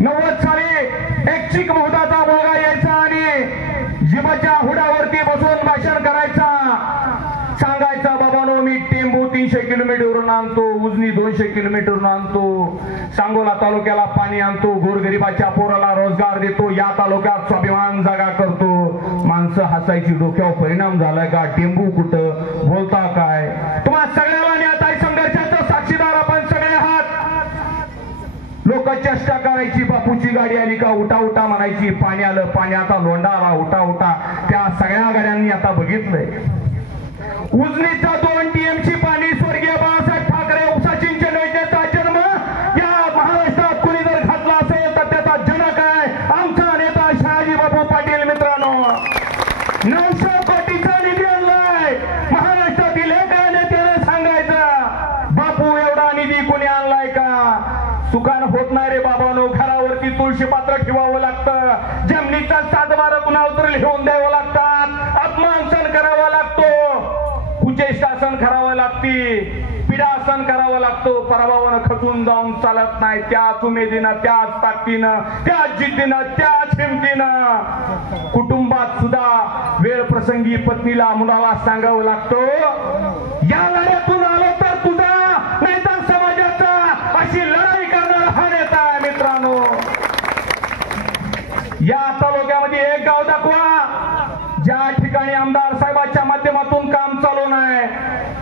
90 साली एक चिक महोदाचा मुलगा यायचा आणि जिबाच्या हुडावरती बसून भाषण करायचा, सांगायचा बाबानो मी टेंबू 300 किलोमीटरवरून आणतो, उजनी 200 किलोमीटरवरून आणतो, सांगोला तालुक्याला पाणी आणतो, गोरगरिबाच्या पोराला रोजगार देतो, या तालुक्यात स्वाभिमान जागा करतो. माणसं हसायची, डोक्यावर परिणाम झालाय का, टेंबू कुठं, बोलता काय. तुम्हा सगळ्याला न्यात आहे, संघर्षाचा साक्षीदार आपण सगळे आहात. लोक चेष्टा करायची, बापूची गाडी आली का उठा उठा म्हणायची, पाणी आलं, पाण्याचा लोंढा आला, उठा उठा. त्या सगळ्या गाड्यांनी आता बघितलंय. उजनीचा 2 टीएमसी पाणी स्वर्गीय बाळासाहेब ठाकरे उपसा सिंचन योजनेचा जन्म या महाराष्ट्रात कुणी जर घातला असेल तर त्याचा जनक आहे आमचा नेता शहाजी बापू पाटील. मित्रांनो, 900 कोटीचा निधी आणलाय महाराष्ट्रातील एका नेत्याने सांगायचं, बापू एवढा निधी कोणी आणलाय का. सुकान होत नाही रे बाबांनो, घरावरती तुळशी पात्र ठेवावं लागतं, जमिनीचा 7 बारा कुणावर लिहून द्यावं लागतात, आत्मांसन करावा लागतो, कुचेष्टासन करावं लागते, पीडासन करावं लागतो. पराभवानं खचून जाऊन चालत नाही. त्याच उमेदीनं, त्याच ताकदीनं, त्याच जिद्दीनं, त्याच हिमतीनं कुटुंबात सुद्धा वेळ प्रसंगी पत्नीला मुलाला सांगावं लागतो, या लढ्यातून आलो तर तुझा नाही तर समाजाचा, अशी लढाई करणारा हा नेता आहे. मित्रांनो, या तालुक्यामध्ये एक गाव दाखवा ज्या ठिकाणी आमदार साहेबांच्या माध्यमातून काम चालू नाही.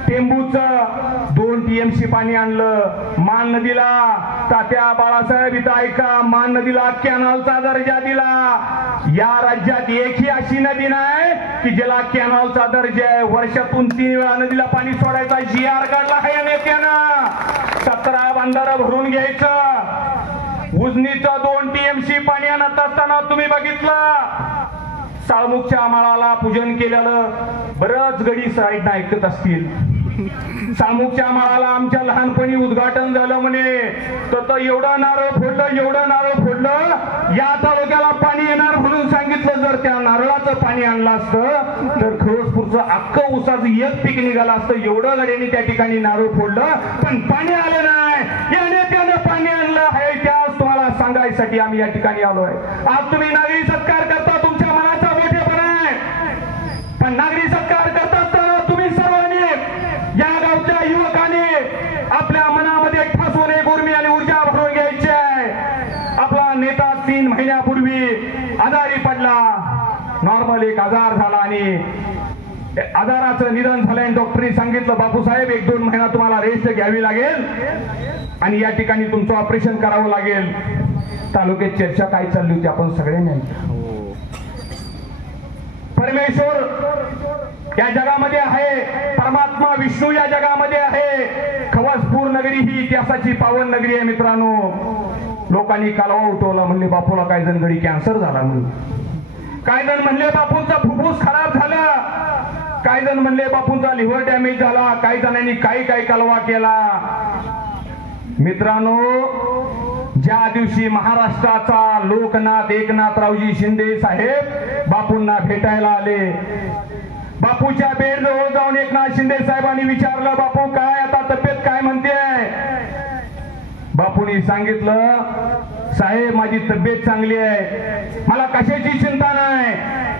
टेंबूचं 2 टीएमसी पाणी आणलं, मान नदीला तात्या बाळासाहेब इथं ऐका, मान नदीला कॅनॉलचा दर्जा दिला. या राज्यात एकही अशी नदी नाही की ज्याला कॅनॉलचा दर्जा आहे. वर्षातून 3 वेळा नदीला पाणी सोडायचा GR काढला आहे या नेत्यानं. 17 बंधारा भरून घ्यायचं. उजनीचं 2 टीएमसी पाणी आणत असताना तुम्ही बघितलं, साळमुखच्या माळाला पूजन केलेलं बरंच गडी साईडनं ऐकत असतील. साळमुखच्या माळाला आमच्या लहानपणी उद्घाटन झालं म्हणे, तर एवढं नारळ फोडलं, एवढं नारळ फोडलं, या तालुक्याला पाणी येणार म्हणून सांगितलं. जर त्या नारळाचं पाणी आणलं असतं तर खरोसपूरचं अख्खं ऊसाचं एक पीक निघालं असतं. एवढं गड्यांनी त्या ठिकाणी नारळ फोडलं, पण पाणी आलं नाही. या नेत्यानं पाणी आणलं आहे, त्याच तुम्हाला सांगायसाठी आम्ही या ठिकाणी आलोय. आज तुम्ही नागरी सत्कार करता, तुमच्या मनाचा मोठेपणा आहे, पण नागरी सत्कार करता असताना तुम्ही सर्वांनी या गावच्या युवकांनी आपल्या मनामध्ये ठासून एक उर्मी आणि ऊर्जा भरून घ्यायची आहे. आपला नेता 3 महिन्यापूर्वी आजारी पडला, नॉर्मल एक आजार झाला आणि आजाराचं निधन झालं. डॉक्टरनी सांगितलं, बापूसाहेब 1-2 महिना तुम्हाला रेस्ट घ्यावी लागेल आणि या ठिकाणी तुमचं ऑपरेशन करावं लागेल. तालुक्यात चर्चा काय चालली होती आपण सगळ्यांनी. परमेश्वर या जगामध्ये आहे, परमात्मा विष्णू या जगामध्ये आहे. खवसपूर नगरी ही इतिहासाची पावन नगरी आहे. मित्रांनो, लोकांनी कालवा उठवला, म्हणले बापूला काय जण गडी कॅन्सर झाला म्हणून, काय जण म्हणले बापूंचा फुफ्फुस खराब झाला, काय जण म्हणले बापूंचा लिव्हर डॅमेज झाला, काही जणांनी काही कालवा केला. मित्रांनो, ज्या दिवशी महाराष्ट्राचा लोकनाथ एकनाथरावजी शिंदे साहेब बापूंना भेटायला आले, बापूच्या बेड जवळ जाऊन एकनाथ शिंदे साहेबांनी विचारलं, बापू काय आता तब्येत काय म्हणते. बापूंनी सांगितलं, साहेब माझी तब्येत चांगली आहे, मला कशाची चिंता नाही,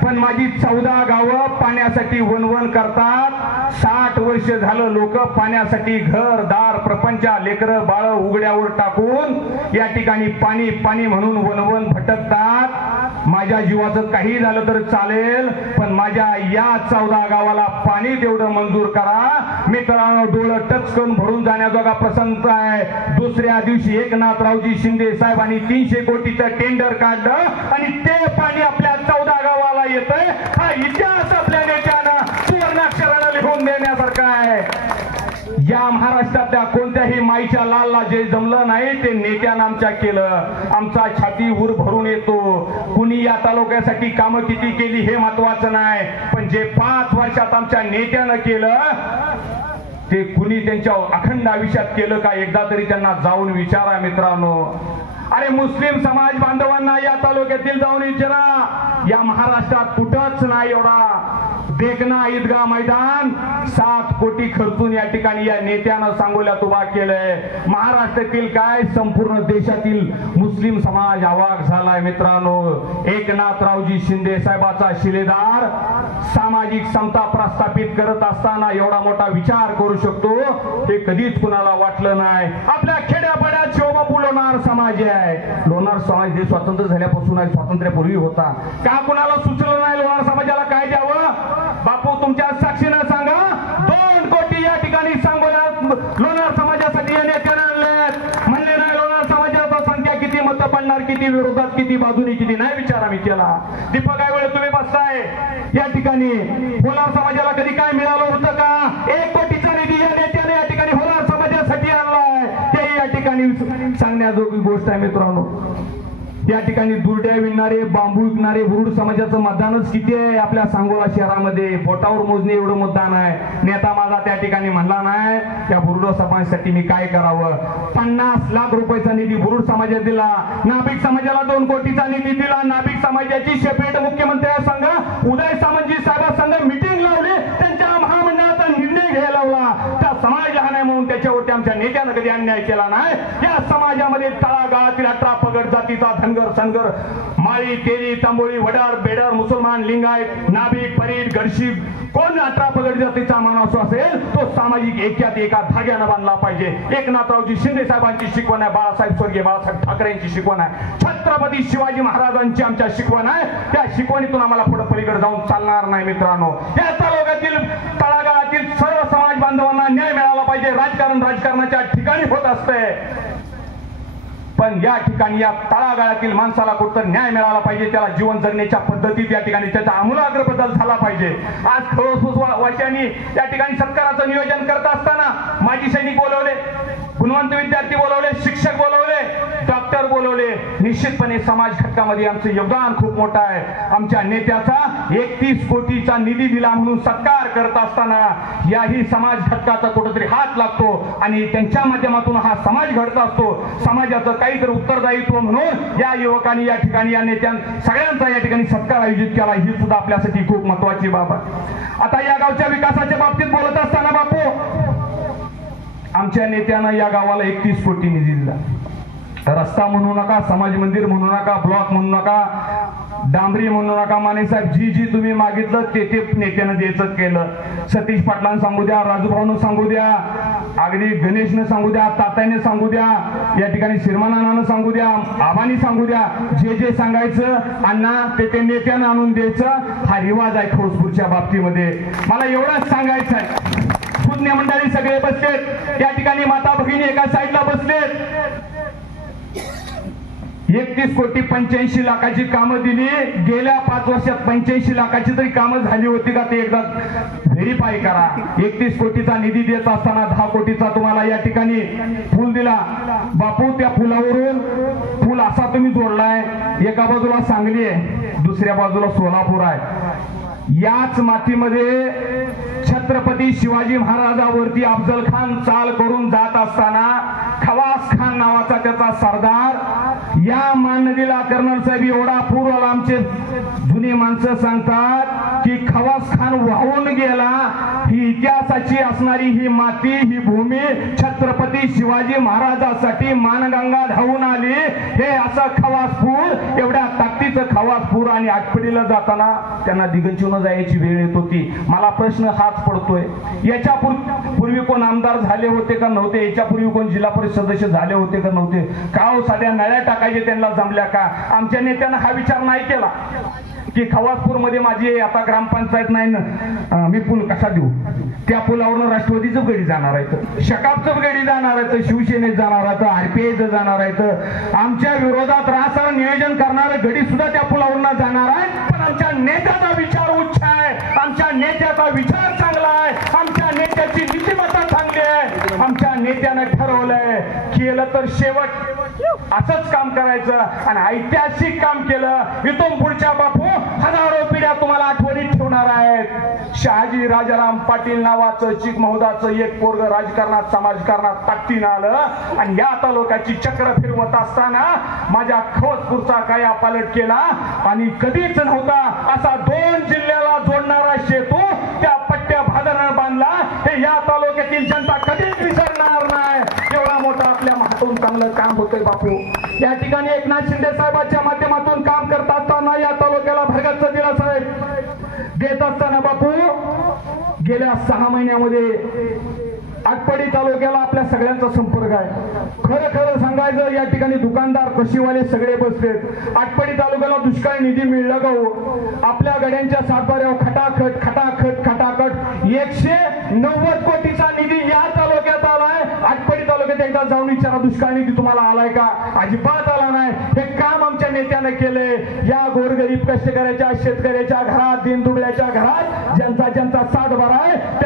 पण माझी 14 गावं पाण्यासाठी वणवण करतात. 60 वर्ष झालं लोक पाण्यासाठी घर दार प्रपंचा लेकरं बाळ उघड्यावर टाकून या ठिकाणी पाणी पाणी म्हणून वणवण भटकतात. माझ्या जीवाचं काही झालं तर चालेल, पण माझ्या या 14 गावाला पाणी तेवढं मंजूर करा. मित्रांनो, डोळं टचकन भरून जाण्याजोगा प्रसंग आहे. दुसऱ्या दिवशी एकनाथरावजी शिंदे साहेबांनी 300 कोटीचं टेंडर काढलं आणि ते पाणी आपल्या 14 गावाला येतंय. हा इतिहास आपल्या नेत्यानं सुवर्णाक्षरानं लिहून देण्यासारखा आहे. या महाराष्ट्रातल्या कोणत्याही माईच्या लालला जे जमलं नाही ते नेत्यानं आमच्या केलं. आमचा छाती उर भरून येतो. कुणी या तालुक्यासाठी कामं किती केली हे महत्वाचं नाही, पण जे 5 वर्षात आमच्या नेत्यानं केलं ते कुणी त्यांच्या अखंड आयुष्यात केलं का एकदा तरी त्यांना जाऊन विचारा. मित्रांनो, अरे मुस्लिम समाज बांधवांना या तालुक्यातील जाऊन विचारा, या महाराष्ट्रात कुठंच नाही एवढा देखना ईदगाह मैदान 7 कोटी खर्चून या ठिकाणी या नेत्यानं सांगोल्यात उभा केलंय. महाराष्ट्रातील काय संपूर्ण देशातील मुस्लिम समाज अवाक झालाय मित्रांनो. एकनाथरावजी शिंदे साहेबाचा शिलेदार सामाजिक समता प्रस्थापित करत असताना एवढा मोठा विचार करू शकतो हे कधीच कुणाला वाटलं नाही. आपल्या खेड्यापाड्यात शिवबापू लोणार समाज आहे. लोणार समाज हे स्वातंत्र्य झाल्यापासून आहे, स्वातंत्र्यापूर्वी होता. का कुणाला सुचलं नाही लोणार समाजाला काय द्यावं? बापू तुमच्या साक्षीनं सांगा, 2 कोटी या ठिकाणी सांगोल्यात लोणार समाजासाठी या नेत्याने आणलेत. म्हणले नाही लोणार समाजाचा संख्या किती, मत पडणार किती, विरोधात किती, बाजूने किती, नाही विचार आम्ही केला. दीपक आयवळे तुम्ही बसताय या ठिकाणी. लोणार समाजाला कधी काय मिळालं होतं का? 1 कोटीचा निधी या नेत्याने या ठिकाणी लोणार समाजासाठी आणलाय. तेही या ठिकाणी सांगण्याजोगी गोष्ट आहे मित्रांनो. या ठिकाणी दुर्ड्या विणणारे, बांबू विकणारे बुरुड समाजाचं मतदानच किती आहे आपल्या सांगोला शहरामध्ये? बोटावर मोजणे एवढं मतदान आहे. नेता माझा त्या ठिकाणी म्हणला नाही त्या बुरुड समाजासाठी मी काय करावं. 50 लाख रुपयाचा निधी बुरुड समाजात दिला. नाभिक समाजाला 2 कोटीचा निधी दिला. नाभिक समाजाची शेपेट मुख्यमंत्री संघ उदय सामंतजी साहेबांसंघ मिटिंग लावली. त्यांच्या महामंडळाचा निर्णय घ्यायला लावला. त्या समाज लहान आहे म्हणून त्याच्यावरती आमच्या नेत्यानं कधी अन्याय केला नाही. या समाजामध्ये तळागाळातील 18 पगड जातीचा धनगर संगर माळी, तेली, तांबोळी, वडार, बेडर, मुसलमान, लिंगायत, नाभिक, परीड, गडशी कोण 18 पगड जातीचा माणूस असेल तो सामाजिक ऐक्यात एका धाग्यानं बांधला पाहिजे. एकनाथरावजी शिंदे साहेबांची शिकवण आहे, बाळासाहेब स्वर्गीय बाळासाहेब ठाकरेंची शिकवण आहे, छत्रपती शिवाजी महाराजांची आमच्या शिकवण आहे. त्या शिकवणीतून आम्हाला पुढे पलीकडे जाऊन चालणार नाही मित्रांनो. या तालुक्यातील तळागाळातील सर्व समाज बांधवांना न्याय मिळाला पाहिजे. राजकारण राजकारणाच्या ठिकाणी होत असते, पण या ठिकाणी या तळागाळातील माणसाला कुठं न्याय मिळाला पाहिजे. त्याला जीवन जगण्याच्या पद्धतीत या ठिकाणी त्याचा आमूलाग्र बदल झाला पाहिजे. आज खळोसफूस वाशांनी या ठिकाणी सत्काराचं नियोजन करत असताना माजी सैनिक बोलवले, गुणवंत विद्यार्थी बोलवले, शिक्षक बोलवले, डॉक्टर बोलवले. निश्चितपणे समाज घटकामध्ये आमचं योगदान खूप मोठं आहे. आमच्या नेत्याचा 31 कोटीचा निधी दिला म्हणून सत्कार करत असताना याही समाज घटकाचा कुठेतरी हात लागतो आणि त्यांच्या माध्यमातून हा समाज घडत असतो. समाजाचं काहीतरी उत्तरदायित्व म्हणून या युवकांनी या ठिकाणी या नेत्यां सगळ्यांचा या ठिकाणी सत्कार आयोजित केला. ही सुद्धा आपल्यासाठी खूप महत्वाची बाब आहे. आता या गावच्या विकासाच्या बाबतीत बोलत असताना बापू आमच्या नेत्यानं या गावाला 31 कोटी निधी दिला. रस्ता म्हणू नका, समाज मंदिर म्हणू नका, ब्लॉक म्हणू नका, डांबरी म्हणू नका. माने साहेब जी जी तुम्ही मागितलं ते नेत्यानं द्यायचं केलं. सतीश पाटलांना सांगू द्या, राजूभाऊनं सांगू द्या, अगदी गणेशनं सांगू द्या, तात्याने सांगू द्या, या ठिकाणी शिरमानानं सांगू द्या, आबानी सांगू द्या, जे सांगायचं अण्णा ते नेत्यानं आणून द्यायचं. हा रिवाज आहे खळोसपूरच्या बाबतीमध्ये. मला एवढंच सांगायचं आहे. पुण्य मंडळी सगळे बसलेत या ठिकाणी, माता भगिनी एका साईडला बसलेत. 31 कोटी 85 लाखाची कामं दिली. गेल्या 5 वर्षात 85 लाखाची तरी कामं झाली होती का ते एकदा व्हेरीफाय करा. 31 कोटीचा निधी देत असताना 10 कोटीचा तुम्हाला या ठिकाणी पूल दिला. बापू त्या पुलावरून पूल असा तुम्ही जोडलाय, एका बाजूला सांगली आहे, दुसऱ्या बाजूला सोलापूर आहे. याच मातीमध्ये छत्रपती शिवाजी महाराजांवरती अफजल खान चाल करून जात असताना खवास खान नावाचा त्याचा सरदार या माननदीला कर्नल साहेब एवढा पूर आला. आमचे जुनी माणसं सांगतात की खवास खान वाहून गेला. ही इतिहासाची असणारी ही माती, ही भूमी छत्रपती शिवाजी महाराजांसाठी मानगंगा धावून आली. हे असं खवासपूर, एवढ्या ताकदीचं खवासपूर. आणि आटपडीला जाताना त्यांना दिगंचून जायची वेळ येत होती. मला प्रश्न हाच पडतोय, याच्या पूर्वी कोण आमदार झाले होते का नव्हते? याच्या पूर्वी कोण जिल्हा परिषद सदस्य झाले होते का नव्हते? का हो साध्या नळ्या टाकायचे त्यांना जमल्या का? आमच्या नेत्यानं हा विचार नाही केला की खवासपूर मध्ये माझी आता ग्रामपंचायत नाही ना, मी पूल कसा देऊ? त्या पुलावरून राष्ट्रवादीचं गडी जाणार आहे, शकापचं गडी जाणार आहे, शिवसेनेत जाणार आहे, आरपीआयचं जाणार आहे. आमच्या विरोधात रासार नियोजन करणारं गडी सुद्धा त्या पुलावरून जाणार आहे. पण आमच्या नेत्याचा विचार उच्च आहे, आमच्या नेत्याचा विचार चांगला आहे, आमच्या नेत्याची नीतिमत्ता चांगली आहे. आमच्या नेत्यानं ठरवलंय केलं तर शेवट असंच काम करायचं आणि ऐतिहासिक काम केलं. इथून पुढच्या बापू हजारो पिढ्या तुम्हाला आठवणीत ठेवणार आहेत. शहाजी राजाराम पाटील नावाचं चिक महोदाचं एक पोरग राजकारणात समाजकारणात ताकदीनं आलं आणि या तालुक्याची चक्र फिरवत असताना माझ्या खवसपूरचा काया पालट केला आणि कधीच नव्हता असा 2 जिल्ह्याला जोडणारा सेतू या ठिकाणी एकनाथ शिंदे साहेबांच्या माध्यमातून काम करत असताना या तालुक्याला भरगच्च दिला साहेब देत असताना बापू गेल्या 6 महिन्यामध्ये आटपाडी तालुक्याला आपल्या सगळ्यांचा संपर्क आहे. खरं खरं सांगायचं या ठिकाणी दुकानदार कृषीवाले सगळे बसलेत. आटपाडी तालुक्याला दुष्काळी निधी मिळला का हो? आपल्या गड्यांच्या सातबाऱ्यावर खटाखट खटाखट खटाखट 190 कोटीचा निधी या तालुक्यात आलाय. आटपाडी तालुक्यात एकदा जाऊन विचारा दुष्काळ निधी तुम्हाला आलाय का? अजिबात आला नाही. हे काम आमच्या नेत्यानं केलंय. या गोरगरीब कष्टकऱ्याच्या शेतकऱ्याच्या घरात, दीनदुबळ्याच्या घरात ज्यांचा सातबारा आहे